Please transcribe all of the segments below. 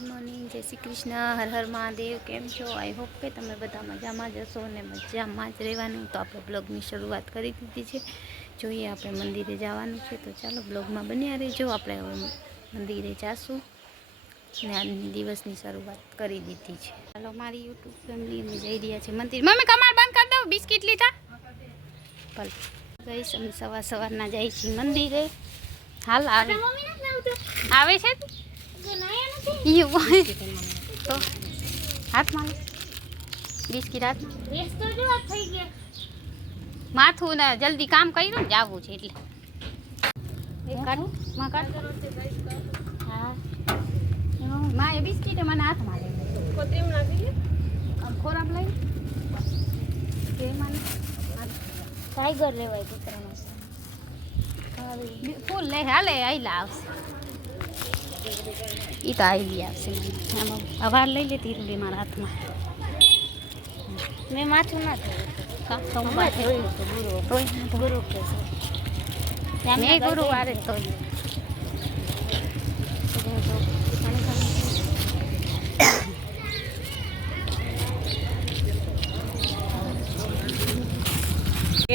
Good morning જય શ્રી કૃષ્ણ હર હર મહાદેવ કેમ છો? આઈ હોપ કે તમે બધા મજામાં જ હશો અને મજામાં જ રહેવાનું. તો આપણે બ્લોગની શરૂઆત કરી દીધી છે. જોઈએ આપણે મંદિરે જવાનું છે. તો ચાલો બ્લોગમાં બન્યા રહેજો. આપણે હવે મંદિરે જાશું. અને આજની દિવસની શરૂઆત કરી દીધી છે. ચાલો મારી યુટ્યુબ ફેમિલી અમે જઈ રહ્યા છે મંદિર. મમ્મી કમાર બંધ કરી દઉં. બિસ્કિટ લીધા? ભલે ગઈશ અમે સવાર સવારના જઈએ છીએ મંદિરે. હાલ આવે. આવે છે? ઈ હોય તો હાથમાં. બિસ્કિટ હાથમાં માથું ને જલ્દી કામ કર્યું ને જવું છે એટલે. માં હા. એમાં એ બિસ્કિટ મને હાથમાં લે. આમ ખોરાક લઈ ટાઈગર લેવાય કૂતરાનો. ફૂલ લે હાલે આઈલા આવશે. ઈ તો આઈલી આવશે મને આમાં અવાર લઈ લેતી રૂડી મારા હાથમાં મેં માથું ના થયું કાં તો હું હમણાં પાસે જોયું હતું ગુરુ તોય ના તો. ગુરુ કે છે મેં ગુરુવારે જ તોય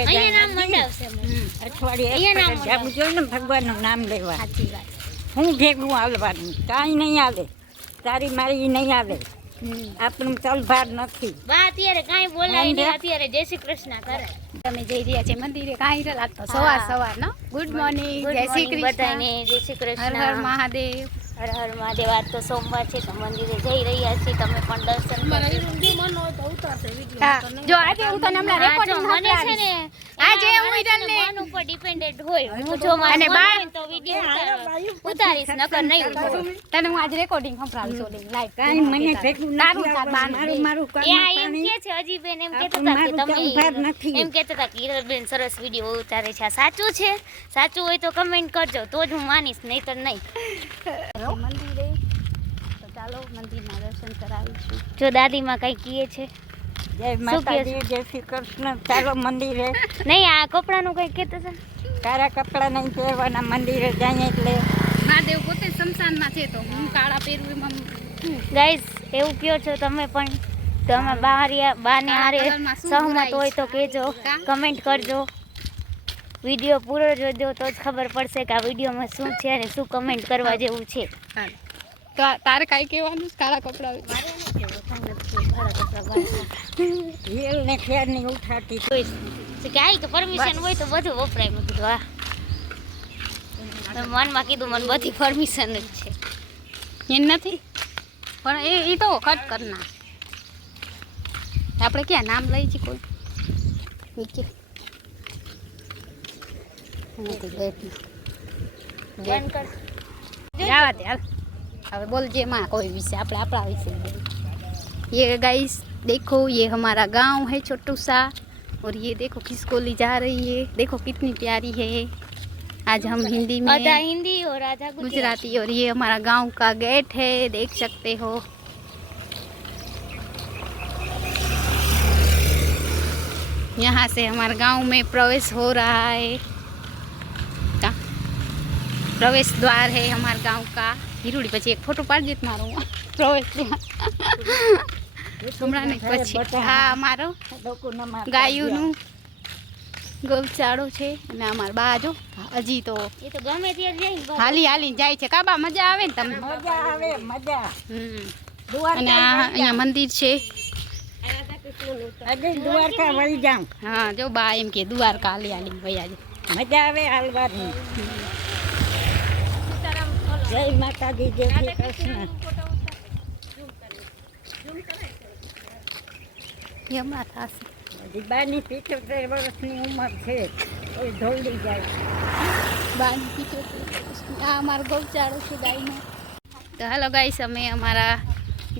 અહીંયા નામ મંડાવશે મને. હમ, અઠવાડિયે અહીંયા નામ એક વખત જવું જોઈએ ને ભગવાનનું નામ લેવા સાચી વાત હું ભેગું હાલવાનું? કાંઈ નહીં આવે તારી મારી નહીં આવે. આપણું તલભાર નથી. બા અત્યારે કાંઈ બોલાય નહીં. અત્યારે જય શ્રી કૃષ્ણ કરે. તમે જઈ રહ્યા છે મંદિરે કાંઈ રેલા તો સવાર સવાર નો? ગુડ મોર્નિંગ જય શ્રી કૃષ્ણ. જય શ્રી કૃષ્ણ હર મહાદેવ. હર હર મહાદેવ. આજ તો સોમવાર છે તો મંદિરે જઈ રહ્યા છીએ. તમે પણ દર્શન જો આજે હું તને હમણાં રેકોર્ડિંગ મને છે ને આજે હું ઈડનને- મન ઉપર ડિપેન્ડેડ હોય. હું જો મારું તો વીડિયો ઉતારીશ નકર નહીં તને હું આજ રેકોર્ડિંગ સંભળાવીશ ઓલી લાઈવ કાઈ મને ભેગું તારું તાર બાનું મારું મારું કામ એમ કે છે અજીબેન એમ કહેતા હતા કે તમે એમ કહેતા હતા કે હિરલબેન સરસ વિડિયો ઉતારે છે. સાચું છે? સાચું હોય તો કમેન્ટ કરજો તો જ હું માનીશ નહીતર નહીં. મંદિરે તો ચાલો મંદિરના દર્શન કરાવીશું. જો દાદીમાં કઈ કીએ છે? જય માતાજી જય શ્રી કૃષ્ણ. ચાલો મંદિરે. નહીં આ કપડાનું કઈ કહેતા છે કાળા કપડા નહીં કેવાના મંદિરે જાય એટલે. મહાદેવ પોતે શમશાનમાં છે તો હું કાળા પહેરું એમાં શું? ગાઈઝ એવું કયો છો તમે પણ? તમે બહાર બાને હારે સહમત હોય તો કહેજો. કમેન્ટ કરજો. વીડિયો પૂરો જોજો તો જ ખબર પડશે કે આ વિડીયોમાં શું છે અને શું કમેન્ટ કરવા જેવું છે. તારે કાંઈ કહેવાનું કાળા કપડાં ઉઠાતી. કે આઈ તો પરમિશન હોય તો બધું વપરાય. મેં કીધું હા મેં મનમાં કીધું મને બધી પરમિશન જ છે એ નથી પણ એ એ તો કટ કરના આપણે ક્યાં નામ લઈ છે કોઈ નીચે નથી ગેટમાં. બંધ કર જવા દે હાલ હવે બોલજે માં કોઈ વિશે આપણે આપણા વિશે बोल। ये गाइस देखो ये हमारा गांव है छोटू सा और ये देखो किसको ले जा रही है देखो कितनी प्यारी है आज हम हिंदी આધા में હિન્દી ઓર આધા ગુજરાતી गुजराती और ये हमारा गांव का गेट है देख सकते हो यहाँ से हमारे गांव में प्रवेश हो रहा है का प्रवेश द्वार है हमारे गांव का હીરુડી પછી એક ફોટો પાડી દે મારો પ્રવેશ દ્વાર હમણાં નહીં પછી આ અમારો ગાયુંનું ગૌચાળો છે. અને અમારા બા જો હજી તો એ તો ગમે હાલી હાલી જાય છે. કાબા મજા આવે ને તમને? મજા આવે મજા. હમ. દ્વારકા અને અહીંયા મંદિર છે. દ્વારકા વળી જાઉં. હા જો બા એમ કે દ્વારકા હાલી હાલી ભૈયા છે મજા આવે હાલવાની જય માતાજી જય શ્રી કૃષ્ણ. હમણાં થશે. બાની પિત્તોતેર વર્ષની ઉંમર છે. એ ધોવડી જાય. બાની પીઠે આ અમારો ગૌચાળો છે ગાયનો તો હાલો ગાઈસ અમે અમારા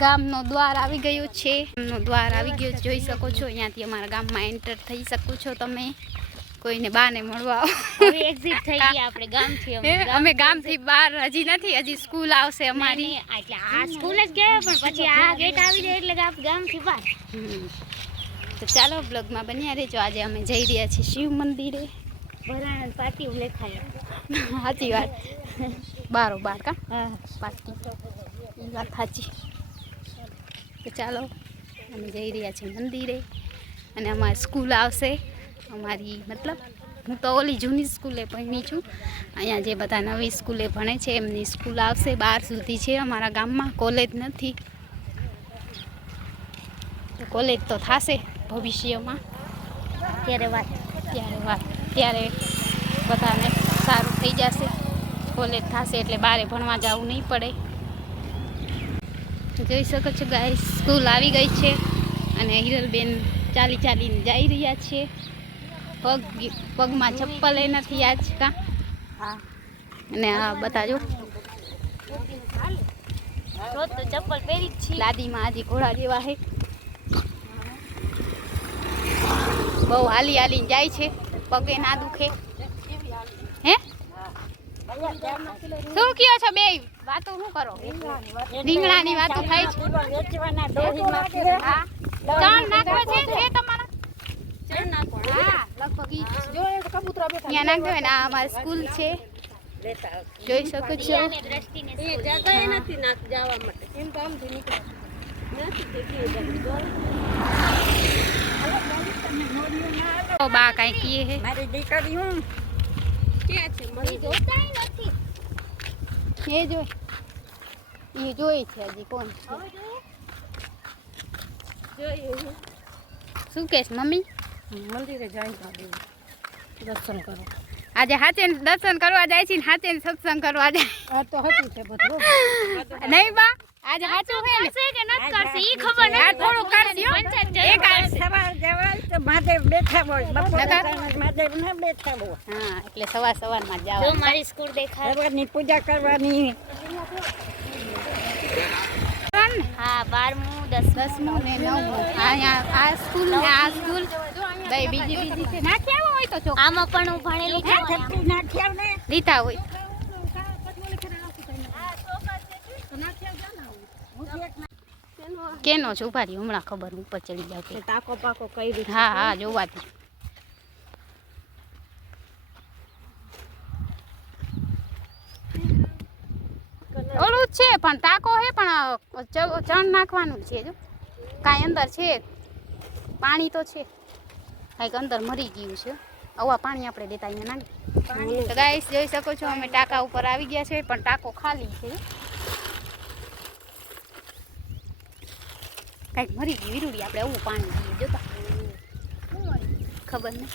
ગામનો દ્વાર આવી ગયો છે. ગામનો દ્વાર આવી ગયો જોઈ શકો છો અહીંયાથી અમારા ગામમાં એન્ટર થઈ શકો છો તમે. કોઈને બાને મળવા આવો. હવે એક્ઝિટ થઈ ગયા આપણે ગામથી. અમે અમે ગામથી બહાર હજી નથી હજી સ્કૂલ આવશે અમારી. એટલે આ સ્કૂલ જ ગયા પણ પછી આ ગેટ આવી જાય એટલે ગામથી બહાર. તો ચાલો બ્લોગમાં બન્યા રહેજો. આજે અમે જઈ રહ્યા છીએ શિવ મંદિરે. ભરાણ પાટી લેખાય. સાચી વાત. બારો બાર કા? હા. પાટકી વાત સાચી. તો ચાલો અમે જઈ રહ્યા છીએ મંદિરે. અને અમારી સ્કૂલ આવશે. અમારી મતલબ હું તો ઓલી જૂની સ્કૂલે ભણી છું. અહીંયા જે બધા નવી સ્કૂલે ભણે છે એમની સ્કૂલ આવશે બાર સુધી છે. અમારા ગામમાં કોલેજ નથી. કોલેજ તો થશે. ભવિષ્યમાં? ત્યારે વાત. ત્યારે વાત. ત્યારે બધાને સારું થઈ જશે. કોલેજ થશે એટલે બારે ભણવા જવું નહીં પડે. જોઈ શકો છો ગાય સ્કૂલ આવી ગઈ છે અને હિરલબેન ચાલી ચાલીને જઈ રહ્યા છે. પગ પગમાં ચપ્પલ એ નથી આજ કા? હા. અને આ બતાજો ચપ્પલ પહેરી જ લાદીમાં આજે ઘોડા જેવા છે. બહુ હાલી હાલીને જાય છે. પગે ના દુખે. હે? શું કયો છો બે? વાતો શું કરો? રીંગણાની વાતો થાય છે. ચણ નાખવા છે છે તમારા? હા લગભગ. ત્યાં નાખી દેવાય ને આ અમારી સ્કૂલ છે. જોઈ શકો છો. તો બા કાંઈ કીએ હે મારી દીકરી હું? જોતાય નથી એ જો એ જોઈ છે હજી કોણ છે? શું કેસ મમ્મી? મંદિરે જાય દર્શન કરો. આજે હાથે દર્શન કરવા જાય છે ને હાચે સત્સંગ કરવા જાય. આ તો હતું છે બધું નહીં બા આજે હાચું હે કે નથી કરશે ઈ ખબર નથી થોડું કરશે હો. પંચાયત એ જરૂર કાઢશે. સવાર જવાય તો મહાદેવ બેઠા હોય બપોરે નકર? ટાણે મહાદેવ ના બેઠા હોય. હા એટલે સવાર સવારમાં જો જાવ મારી સ્કૂલ દેખાય. ભગવાનની પૂજા કરવાની. હા બારમું દસ દસમું ને નવમું. અહીંયા આ સ્કૂલ ને આ સ્કૂલ. બીજી બીજી છે. નાખી આવો હોય તો આમાં પણ હું ભણેલી નાખી આવ ને. દીતા હોય. કેનો છે? ઊભા રહી હમણાં ખબર ઉપર ચડી જાવ કે. ટાકો પાકો કરી હા હા જોવાતી ઓલું છે પણ ટાકો હે પણ ચણ નાખવાનું છે જો. કાંઈ અંદર છે. પાણી તો છે. કાંઈક અંદર મરી ગયું છે. આવા પાણી આપણે દેતા અહીંયા નાખી તો ગાઈસ જોઈ શકો છો અમે ટાંકા ઉપર આવી ગયા છે પણ ટાંકો ખાલી છે. કાંઈક મરી ગઈ વીરુડી, આપણે આવું પાણી પીએ. જોતા ખબર નહીં.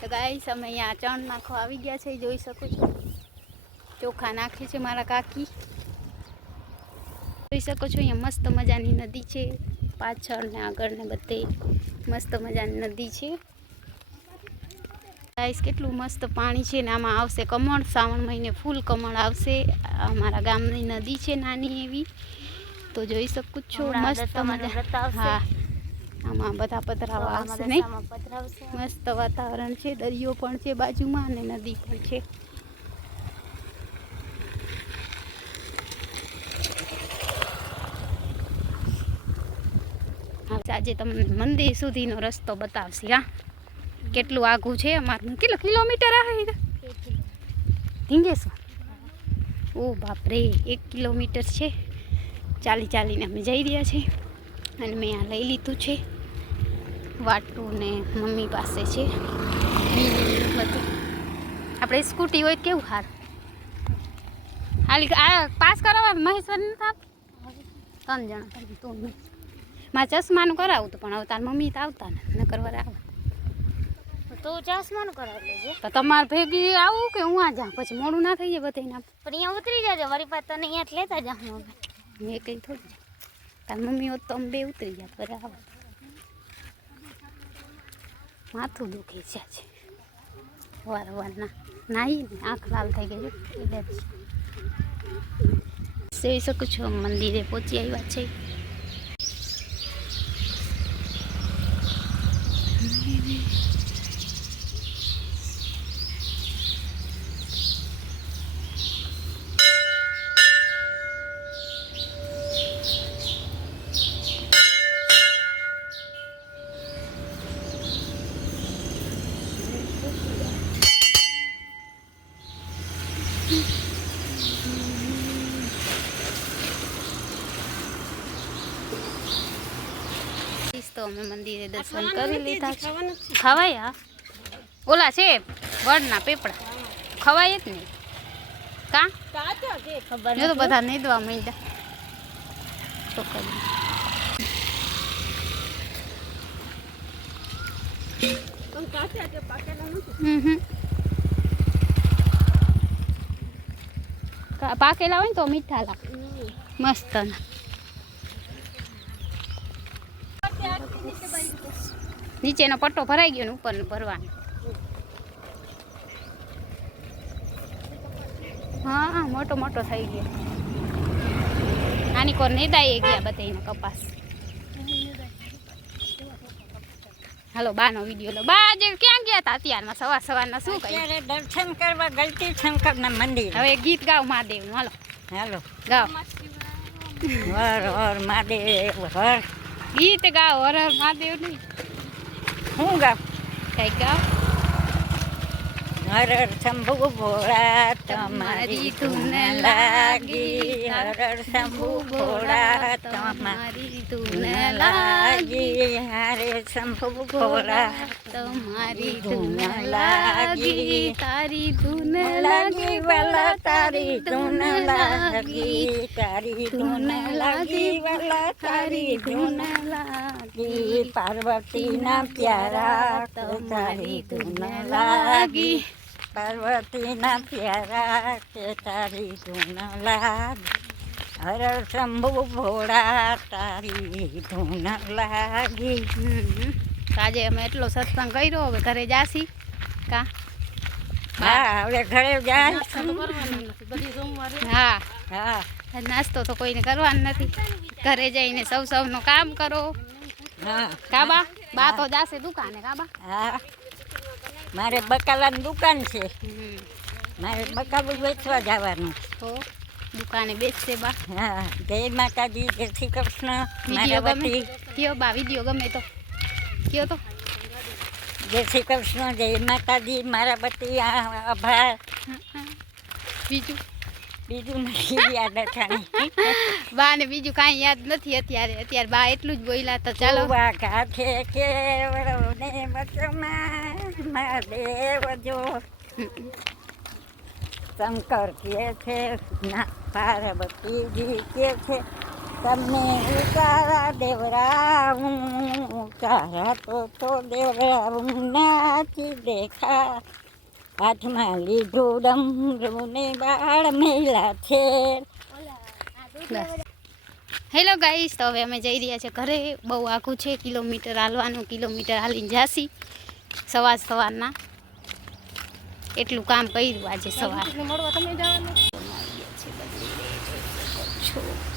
તો ગાઈસ અમે અહીંયા ચણ નાખવા આવી ગયા છે જોઈ શકો છો. ચોખા નાખે છે મારા કાકી. જોઈ શકો છો, અહીંયા મસ્ત મજાની નદી છે. પાછળ ને આગળ ને બધે મસ્ત મજાની નદી છે. ગાઈસ કેટલું મસ્ત પાણી છે ને આમાં આવશે કમળ, શ્રાવણ મહિને ફૂલ કમળ આવશે. અમારા ગામની નદી છે નાની એવી. તો જોઈ શકું છું મસ્ત મજા. હા આમાં બધા પધરાવા આવશે નહીં. મસ્ત વાતાવરણ છે દરિયો પણ છે બાજુમાં અને નદી પણ છે. હા, આજે તમને મંદિર સુધીનો રસ્તો બતાવશે હા. કેટલું આઘું છે અમારું? કેટલું કિલોમીટર આવે ધીંગેશ્વર ઓ બાપરે એક કિલોમીટર છે. ચાલી ચાલીને અમે જઈ રહ્યા છીએ અને મેં આ લઈ લીધું છે. વાટું ને મમ્મી પાસે છે. બધું. આપણે સ્કૂટી હોય કેવું હાર? હાલી આ પાસ કરાવવા મહેશ્વર નથી ત્રણ જણા. તું. મારે ચશ્માનું કરાવું હતું પણ હવે તાર મમ્મી તો આવતા ને ન કરવા આવે. તો ચશ્માનું કરાવી લેજે. તો તમારે ભેગી આવું કે હું આ જાઉં? પછી મોડું ના થઈ જાય બધાને પણ અહીંયા ઉતરી જાજો મારી પાસે તને અહીંયા લેતા જાઉં હવે મેં કંઈ થોડી તાર મમ્મી હોત તો અમે બે ઉતરી જાય આવો માથું દુખે છે આજે. વાર વારના નાહી ને, આંખ લાલ થઈ ગઈ એટલે જોઈ શકું છો, મંદિરે પહોંચી આવ્યા છે. તો અમે મંદિરે દર્શન કરી લીધા છે. ખવાય હા? ઓલા છે વડના પેપડા. ખવાય જ નહીં. કા? ખબર તો બધા નીંદવા માંડ્યા. છોકરી. પાકેલા હોય ને તો મીઠા લાગે. મસ્ત ના નીચેનો પટ્ટો ભરાઈ ગયો ને ઉપરનું ભરવાનું. હા હા મોટો મોટો થઈ ગયો. આની કોર નેદાઈ ગયા બધાને કપાસ. હાલો બાનો વીડિયો લો. બા જે ક્યાં ગયા હતા અત્યારમાં? સવાર સવારના શું કહ્યું દર્શન કરવા ગલતી શંકરના મંદિર. હવે ગીત ગાવ મહાદેવનું. હાલો. હાલો. ગાવ. હર હર મહાદેવ હર. ગીત ગાવ હર હર મહાદેવનું. હું ગામ કઈ ગાવ હર હર શંભુ ભોળા તમારી ધૂન લાગી હર હર શંભુ ભોળા તમારી ધૂન લાગી હરે શંભુ ભોળા તમારી ધૂન લાગી તારી ધૂન લાગી વાલા તારી ધૂન લાગી તારી ધૂન લાગી વાલા તારી ધૂન લાગી પાર્વતીના પ્યારા તો તારી ધૂન લાગી પાર્વતીના પ્યારા કે તારી ધૂન લાગ હર શંભુ ભોળા તારી ધૂન લાગી આજે અમે એટલો સત્સંગ કર્યો હવે ઘરે જાસી કા? હા હવે ઘરે જાય. હા. હા. નાસ્તો તો કોઈને કરવાનો નથી. ઘરે જઈને સૌ સૌનું કામ કરો. હા. કાબા? બા તો જાશે દુકાને કાબા? હા. મારે બકાલાની દુકાન છે. મારે બકાલું વેચવા જવાનું. તો દુકાને બેસશે બા. હા જય માતાજી જય શ્રી કૃષ્ણ. મારા વતી. કયો બા વીડિયો ગમે તો? કયો તો? જય શ્રી કૃષ્ણ જય માતાજી મારા વતી આ આભાર. બીજું? બીજું નથી યાદ નથી. બા ને બીજું કાંઈ યાદ નથી અત્યારે. અત્યારે બા એટલું જ બોલ્યા તો ચાલો. બા કાખે કે મહાદેવ જો શંકર કે છે, ના, પાર્વતીજી કે છે, તમને ઉતારા દેવરાવું, ઉતારા તો તો દેવરાવું નાચી દેખા. હાથમાં લીધું ડમરું ને બાળ મેલા છે. હેલો ગાઈસ, તો હવે અમે જઈ રહ્યા છે ઘરે. બહુ આખું છે, કિલોમીટર હાલવાનું, કિલોમીટર હાલીને જાસી સવાર સવારના. એટલું કામ કર્યું આજે સવાર.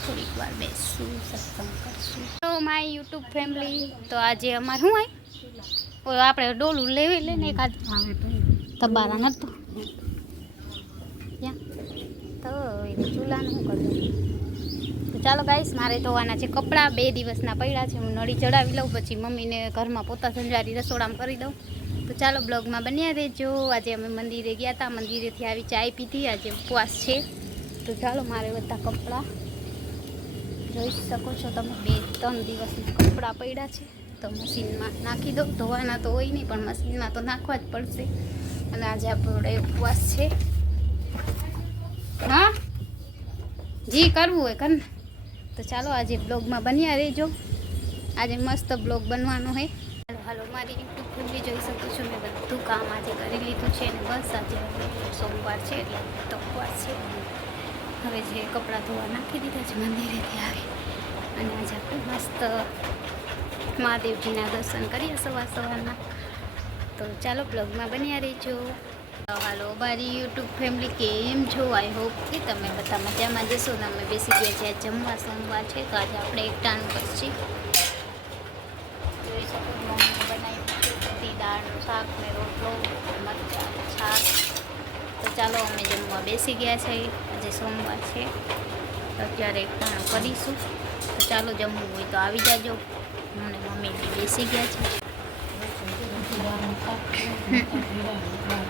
થોડીક વાર બેસું સત્સંગ કરશું. તો માય યુટ્યુબ ફેમિલી તો આજે અમારે શું આય આપણે ડોલું લેવી લે ને એકાદ તબારા નતું. તો ચૂલાનું શું કરવું? તો ચાલો ગાઈશ મારે ધોવાના છે કપડાં બે દિવસના પડ્યા છે, હું નળી ચડાવી લઉં, પછી મમ્મીને ઘરમાં પોતા સંજારી રસોડામાં કરી દઉં. તો ચાલો બ્લોગમાં બન્યા રહેજો. આજે અમે મંદિરે ગયા હતા, મંદિરેથી આવી ચાય પીધી. આજે ઉપવાસ છે. તો ચાલો મારે બધા કપડાં જોઈ શકો છો. તમે બે ત્રણ દિવસના કપડાં પડ્યા છે. તો મશીનમાં નાખી દઉં. ધોવાના તો હોય નહીં, પણ મશીનમાં તો નાખવા જ પડશે. અને આજે આપણે ઉપવાસ છે. હા? જી, કરવું હોય, કર. તો ચાલો આજે બ્લોગમાં બન્યા રહેજો. આજે મસ્ત બ્લોગ બનવાનો હોય હાલો હાલો, મારી યુટ્યુબ ફેમિલી જોઈ શકું છું. મેં બધું કામ આજે કરી લીધું છે અને બસ આજે સોમવાર છે એટલે તકવાર છે. હવે જે કપડાં ધોવા નાખી દીધા છે, મંદિરેથી આવી. અને આજે આપણે મસ્ત મહાદેવજીના દર્શન કરીએ સવાર સવારના. તો ચાલો બ્લોગમાં બન્યા રહેજો. હાલો મારી યુટ્યુબ ફેમિલી કેમ છો? આઈ હોપ કે તમે બધા મજામાં જશો ને અમે બેસી ગયા છે જમવા સોમવાર છે, તો આજે આપણે એકટાણું કરશી. જોઈ શકો મમ્મી બનાવી હતી દાળનું શાક ને રોટલો, મરચાં, છાશ. તો ચાલો, અમે જમવા બેસી ગયા છે આજે સોમવાર છે. અત્યારે એકટાણું કરીશું. તો ચાલો, જમવું હોય તો આવી જાજો. મને મમ્મી બેસી ગયા છે.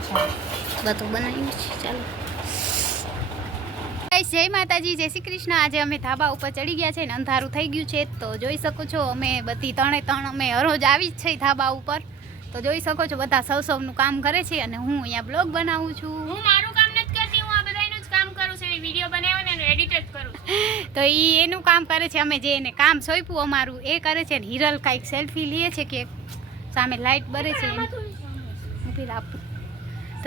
બધું બનાવ્યું છે ચાલો. ગાઈસ જય માતાજી જય શ્રી કૃષ્ણ. આજે અમે ધાબા ઉપર ચડી ગયા છે ને અંધારું થઈ ગયું છે તો જોઈ શકો છો અમે બધી ત્રણે ત્રણ અમે હરોજ આવી જ છે ધાબા ઉપર. તો જોઈ શકો છો બધા સૌ સૌનું કામ કરે છે અને હું અહીંયા બ્લોગ બનાવું છું. હું મારું કામ નથી કરતી હું આ બધાનું જ કામ કરું છું. વીડિયો બનાવ્યો ને એનું એડિટ જ કરું તો એ એનું કામ કરે છે અમે જે એને કામ સોંપ્યું અમારું એ કરે છે ને હિરલ કાંઈક સેલ્ફી લે છે કે સામે લાઇટ બરે છે. ઊભી રાખ.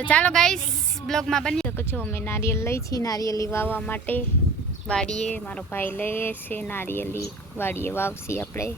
તો ચાલો ગાઈસ બ્લોગમાં બની શકો છો, અમે નારિયેલ લઈ છીએ, નારિયેલી વાવવા માટે. વાડીએ, મારો ભાઈ લે છે, નારિયેલી વાડીએ વાવશી આપણે.